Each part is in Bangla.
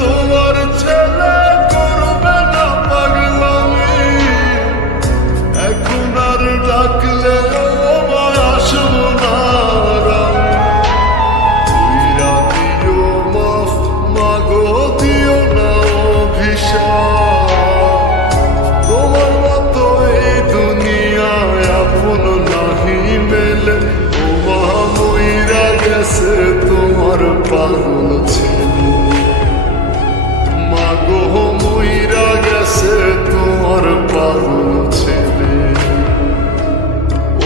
তোমার ছেলে করবে না পাগলামি, এখন আর ডাকলে আসবো না। তুইরা দিও মাফ মাগো, দিও না অভিশাপ। তোমার মতো এই দুনিয়ায় আপন নাহি মেলে, ও মা মইরা গেছে তোমার পাগল ছেলে। মাগো মইরা গেছে তোমার পাগল ছেলে,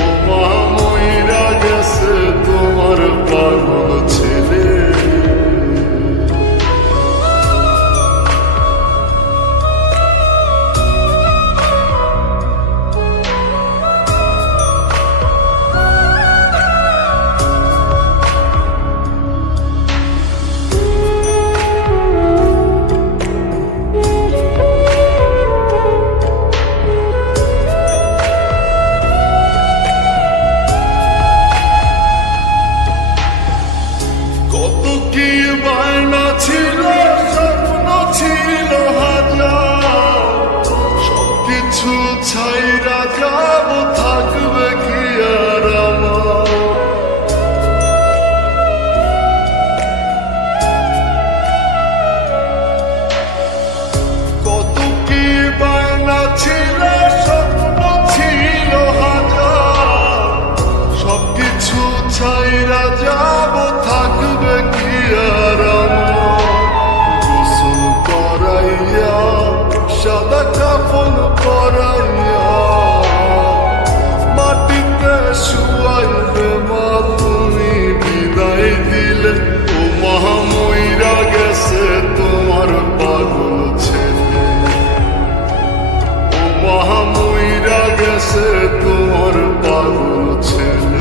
ও মা মইরা গেছে তোমার পাগল ছেলে। কত কি বায়না ছিল, স্বপ্ন ছিল হাজার, সবকিছু ছাইরা যাব, থাকবে কি আর আমার। কত কি বায়না ছিল, স্বপ্ন ছিল হাজার, সবকিছু ছাইরা যাব, থাকবে কি আর আমার। গোসল করাইয়া সাদা কাফন পরাইয়া মাটিতে শুয়াইবে মা, তুমি বিদায় দিলে। ও মা মইরা গেছে তোমার পাগল ছেলে, ও মা মইরা গেছে তোমার পাগল ছেলে।